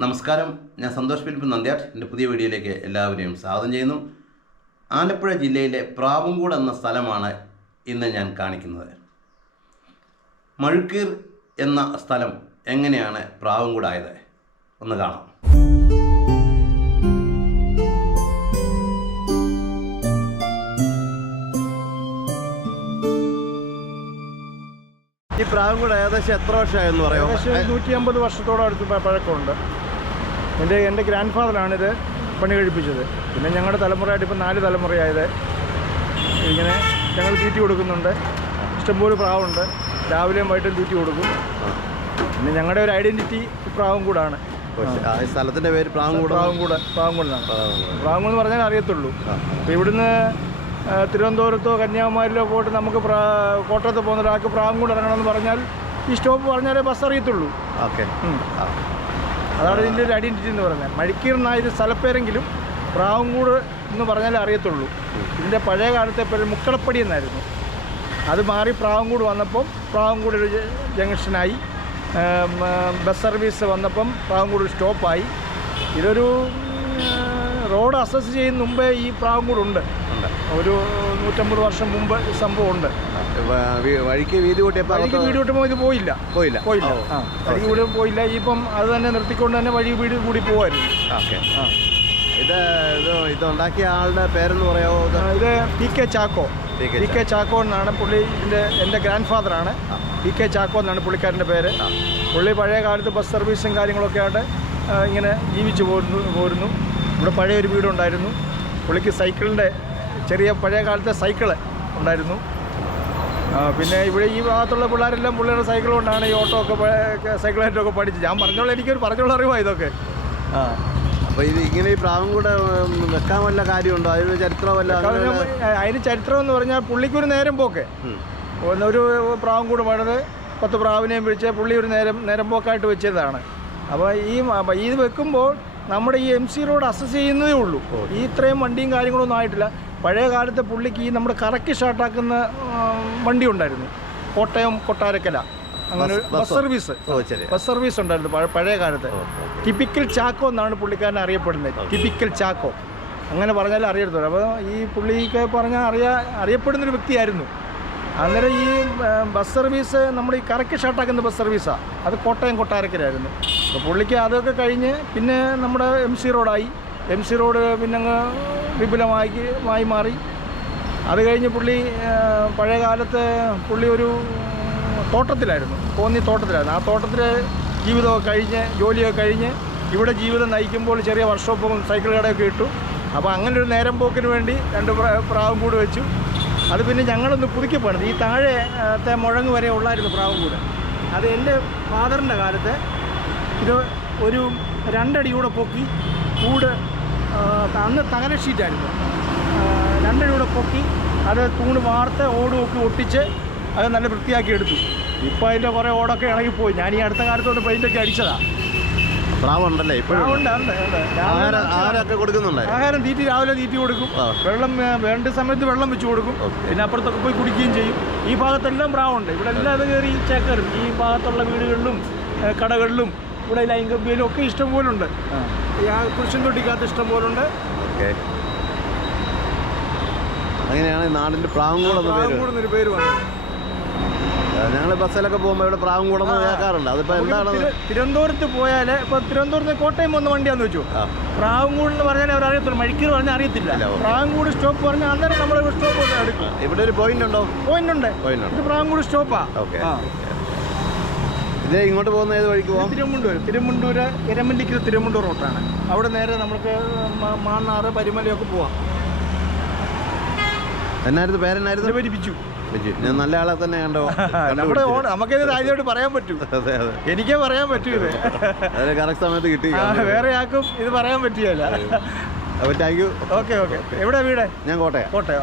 നമസ്കാരം. ഞാൻ സന്തോഷ് ഫിലിപ്പ് നന്ദ്യാട്ട്. എന്റെ പുതിയ വീഡിയോയിലേക്ക് എല്ലാവരെയും സ്വാഗതം ചെയ്യുന്നു. ആലപ്പുഴ ജില്ലയിലെ പ്രാവുംകൂട് എന്ന സ്ഥലമാണ് ഇന്ന് ഞാൻ കാണിക്കുന്നത്. മഴുക്കീർ എന്ന സ്ഥലം എങ്ങനെയാണ് പ്രാവുംകൂടായത്? ഒന്ന് കാണാം. ഈ പ്രാവുംകൂട് ഏകദേശം എത്ര വർഷമായെന്ന് ഏകദേശം നൂറ്റി അമ്പത് വർഷത്തോളം അടുത്ത് പ- പഴക്കമുണ്ട്. എന്റെ എന്റെ ഗ്രാൻഡ് ഫാദറാണിത് പണി കഴിപ്പിച്ചത്. പിന്നെ ഞങ്ങളുടെ തലമുറയായിട്ട് ഇപ്പം നാല് തലമുറയായത്. ഇങ്ങനെ ഞങ്ങൾ തീറ്റി കൊടുക്കുന്നുണ്ട്. ഇഷ്ടംപോലെ പ്രാവുണ്ട്. രാവിലെയും വൈകിട്ടും തീറ്റി കൊടുക്കും. പിന്നെ ഞങ്ങളുടെ ഒരു ഐഡന്റിറ്റി പ്രാവും കൂടാണ്. സ്ഥലത്തിന്റെ സ്ഥലത്തിന്റെ പേര് പ്രാവുംകൂട് പ്രാവുംകൂട് പ്രാവുംകൂടാണ് പ്രാവും കൂടാണ് പ്രാവുംകൂട്. എന്ന് പറഞ്ഞാൽ അറിയത്തുള്ളൂ. അപ്പോൾ ഇവിടുന്ന് തിരുവനന്തപുരത്തോ കന്യാകുമാരിയിലോ പോയിട്ട് നമുക്ക് പ്രാ കോട്ടയത്ത് പോകുന്ന ഒരാൾക്ക് പ്രാവുംകൂട് ഇറങ്ങണമെന്ന് പറഞ്ഞാൽ ഈ സ്റ്റോപ്പ് പറഞ്ഞാലേ ബസ് അറിയത്തുള്ളൂ. ഓക്കെ. അതാണ് ഇതിന്റെ ഒരു ഐഡന്റിറ്റി എന്ന് പറഞ്ഞാൽ മഴിക്കീർ നായർ സ്ഥലപ്പേരെങ്കിലും പ്രാവങ്കൂട് എന്ന് പറഞ്ഞാലേ അറിയത്തുള്ളൂ. ഇതിന്റെ പഴയ കാലത്തെ പേര് മുക്കളപ്പടി എന്നായിരുന്നു. അത് മാറി പ്രാവങ്കൂട് വന്നപ്പം പ്രാവങ്കൂട് ഒരു ജംഗ്ഷനായി. ബസ് സർവീസ് വന്നപ്പം പ്രാവങ്കൂട് ഒരു സ്റ്റോപ്പായി. ഇതൊരു റോഡ് അസസ് ചെയ്യുന്ന മുമ്പേ ഈ ഉണ്ട്. ഒരു നൂറ്റമ്പത് വർഷം മുമ്പ് സംഭവമുണ്ട്. വഴിക്ക് വീതി കൂട്ടിയപ്പോൾ വഴിക്ക് വീട് വിട്ടുമ്പോൾ ഇത് പോയില്ല. പോയില്ല. പോയില്ല. ആ വീട് പോയില്ല. ഇപ്പം അത് തന്നെ നിർത്തിക്കൊണ്ട് തന്നെ വഴി വീട് കൂടി പോകുമായിരുന്നു ഓക്കെ. ആ. ഇത് ഇത് ഇതുണ്ടാക്കിയ ആളുടെ പേരെന്ന് പറയാമോ ഇത് P K Chacko. P K Chacko എന്നാണ് പുള്ളി ഇതിന്റെ എന്റെ ഗ്രാൻഡ് ഫാദറാണ് പി കെ ചാക്കോ എന്നാണ് പുള്ളിക്കാരന്റെ പേര്. പുള്ളി പഴയ കാലത്ത് ബസ് സർവീസും കാര്യങ്ങളൊക്കെ ആയിട്ട് ഇങ്ങനെ ജീവിച്ചു പോരുന്നു പോരുന്നു. ഇവിടെ പഴയ ഒരു വീടുണ്ടായിരുന്നു. പുള്ളിക്ക് സൈക്കിളിന്റെ ചെറിയ പഴയ കാലത്തെ സൈക്കിൾ ഉണ്ടായിരുന്നു. പിന്നെ ഇവിടെ ഈ ഭാഗത്തുള്ള പിള്ളേരെല്ലാം പുള്ളിയുടെ സൈക്കിൾ കൊണ്ടാണ് ഈ ഓട്ടോ ഒക്കെ സൈക്കിളായിട്ടൊക്കെ പഠിച്ചത്. ഞാൻ പറഞ്ഞോളൂ എനിക്കൊരു പറഞ്ഞോളൂ അറിവാണ് ഇതൊക്കെ? ആ അപ്പോൾ ഇത് ഇങ്ങനെ ഈ പ്രാവും കൂടെ വെക്കാൻ വല്ല കാര്യമുണ്ടോ? അതിന് ചരിത്രം വല്ല അങ്ങനെ കാരണം വല്ല- അതിന് ചരിത്രം എന്ന് പറഞ്ഞാൽ പുള്ളിക്കൊരു നേരം പോക്കെ. ഒരു പ്രാവും കൂടെ പണിത് പത്ത് പ്രാവിനെയും പിടിച്ച് പുള്ളി ഒരു നേരം നേരം പോക്കായിട്ട് വെച്ചതാണ്. അപ്പോൾ ഈ ഇത് വെക്കുമ്പോൾ നമ്മുടെ ഈ എം സി റോഡ് അസസ് ചെയ്യുന്നതേ ഉള്ളൂ. ഈ ഇത്രയും വണ്ടിയും കാര്യങ്ങളൊന്നും ആയിട്ടില്ല. പഴയ കാലത്തെ പുള്ളിക്ക് ഈ നമ്മുടെ കറക്കി ഷാർട്ടാക്കുന്ന വണ്ടി ഉണ്ടായിരുന്നു. കോട്ടയം കൊട്ടാരക്കല അങ്ങനെ ഒരു ബസ്- സർവീസ്. ബസ് സർവീസ് ഉണ്ടായിരുന്നു പഴയ കാലത്ത്. ടിപ്പിക്കൽ ചാക്കോ എന്നാണ് പുള്ളിക്കാരനെ അറിയപ്പെടുന്നത്. ടിപ്പിക്കൽ ചാക്കോ. അങ്ങനെ പറഞ്ഞാൽ അറിയരുത് അപ്പോൾ ഈ പുള്ളിക്ക് പറഞ്ഞാൽ അറിയാ അറിയപ്പെടുന്നൊരു വ്യക്തിയായിരുന്നു. അന്നേരം ഈ ബസ് സർവീസ് നമ്മൾ ഈ കറക്കി ഷർട്ടാക്കുന്ന ബസ് സർവീസാണ് അത് കോട്ടയം കൊട്ടാരക്കരായിരുന്നു അപ്പോൾ പുള്ളിക്ക് അതൊക്കെ കഴിഞ്ഞ് പിന്നെ നമ്മുടെ എം സി റോഡായി എം സി റോഡ് പിന്നെ വിപുലമായി മായി മാറി. അത് കഴിഞ്ഞ് പുള്ളി പഴയ കാലത്ത് പുള്ളി ഒരു തോട്ടത്തിലായിരുന്നു. കോന്നി തോട്ടത്തിലായിരുന്നു. ആ തോട്ടത്തിൽ ജീവിതമൊക്കെ കഴിഞ്ഞ് ജോലിയൊക്കെ കഴിഞ്ഞ് ഇവിടെ ജീവിതം നയിക്കുമ്പോൾ ചെറിയ വർക്ക്ഷോപ്പും സൈക്കിൾ കടയൊക്കെ ഇട്ടു. അപ്പോൾ അങ്ങനെ ഒരു നേരം പോക്കിന് വേണ്ടി രണ്ട് പ്രാ- പ്രാവും കൂടി വെച്ചു. അത് പിന്നെ ഞങ്ങളൊന്ന് പുതുക്കി പണിത് ഈ താഴത്തെ മുഴങ്ങ് വരെ ഉള്ളായിരുന്നു പ്രാവും കൂടെ. അത് എന്റെ ഫാദറിന്റെ കാലത്ത് ഇത് ഒരു രണ്ടടി കൂടെ പൊക്കി കൂട് അന്ന് തകര ഷീറ്റായിരുന്നു. രണ്ടടി കൂടെ പൊക്കി അത് തൂണ് വാർത്ത് ഓടുമൊക്കെ ഒട്ടിച്ച് അത് നല്ല വൃത്തിയാക്കി എടുത്തു. ഇപ്പോൾ അതിന്റെ കുറേ ഓടൊക്കെ ഇളകിപ്പോയി. ഞാൻ ഈ അടുത്ത കാലത്തോട്ട് പെയിന്റൊക്കെ അടിച്ചതാണ് ഇപ്പോഴും? ഉണ്ട് ഉണ്ട്. ഉണ്ട് ആഹാരം ആഹാരമൊക്കെ കൊടുക്കുന്നുണ്ടോ ആഹാരം തീറ്റി രാവിലെ തീറ്റി കൊടുക്കും. ആ. വെള്ളം വേണ്ട സമയത്ത് വെള്ളം വെച്ച് കൊടുക്കും. പിന്നെ അപ്പുറത്തൊക്കെ പോയി കുടിക്കുകയും ചെയ്യും. ഈ ഭാഗത്തെല്ലാം പ്രാവുണ്ട്. ഇവിടെ എല്ലാം അത് കയറി ചേക്കറും. ഈ ഭാഗത്തുള്ള വീടുകളിലും കടകളിലും ഇവിടെ ലൈൻ കമ്പിയിലും ഒക്കെ ഇഷ്ടം പോലെ ഉണ്ട് കുരിശൻ തൊട്ടിക്കകത്ത് ഇഷ്ടം പോലെ ഉണ്ട് ഓക്കെ. അങ്ങനെയാണ് ഈ നാടിന്റെ പ്രാവുംകൂടെന്ന് പേര്. പ്രാവുംകൂടുന്നൊരു പേര് വന്നു ഞങ്ങൾ ബസ്സിലൊക്കെ പോകുമ്പോൾ ഇവിടെ പ്രാവും കൂടുന്നു കേൾക്കാറുണ്ട്. അതിപ്പോ എന്താണ് തിരുവനന്തപുരത്ത് പോയാൽ ഇപ്പോൾ തിരുവനന്തപുരത്ത് കോട്ടയം വന്ന വണ്ടിയാന്ന് വെച്ചു. പ്രാവും പ്രാവുംകൂട് എന്ന് പറഞ്ഞാൽ അവർ അറിയത്തില്ല മഴിക്കീർ പറഞ്ഞാൽ അറിയത്തില്ല. പ്രാവും കൂടി പ്രാവുംകൂട് സ്റ്റോപ്പ് പറഞ്ഞാൽ അന്നേരം നമ്മൾ സ്റ്റോപ്പ് എടുക്കും. ഇവിടെ ഒരു പോയിന്റ് ഉണ്ടോ? പോയിന്റ് ഉണ്ട്. പോയിന്റ് പ്രാവും ഇത് പ്രാവുംകൂട് സ്റ്റോപ്പാ. ഓക്കെ ഇത് ഇങ്ങോട്ട് പോകുന്ന ഏത് വഴിക്ക് പോകാം തിരുമുണ്ടൂർ തിരുമുണ്ടൂർ ഇരമല്ലിക്ക് തിരുമുണ്ടൂർ റോട്ടാണ്. അവിടെ നേരെ നമുക്ക് മാന്നാറ് പരിമലയൊക്കെ പോവാം. എന്നായിരുന്നു? പേരെന്നായിരുന്നു? പേര് ബിജു. ഞാൻ നല്ല ആളെ തന്നെ കണ്ടോ? നമ്മുടെ ഓൺ നമുക്കിത് ധൈര്യമായിട്ട് പറയാൻ പറ്റും. അതെ അതെ. എനിക്കേ പറയാൻ പറ്റൂ ഇത്. അതിന് കറക്റ്റ് സമയത്ത് കിട്ടി. വേറെ ആർക്കും ഇത് പറയാൻ പറ്റിയല്ല. അപ്പോൾ താങ്ക് യു ഓക്കെ ഓക്കെ എവിടെ വീട്? ഞാൻ കോട്ടയം. കോട്ടയം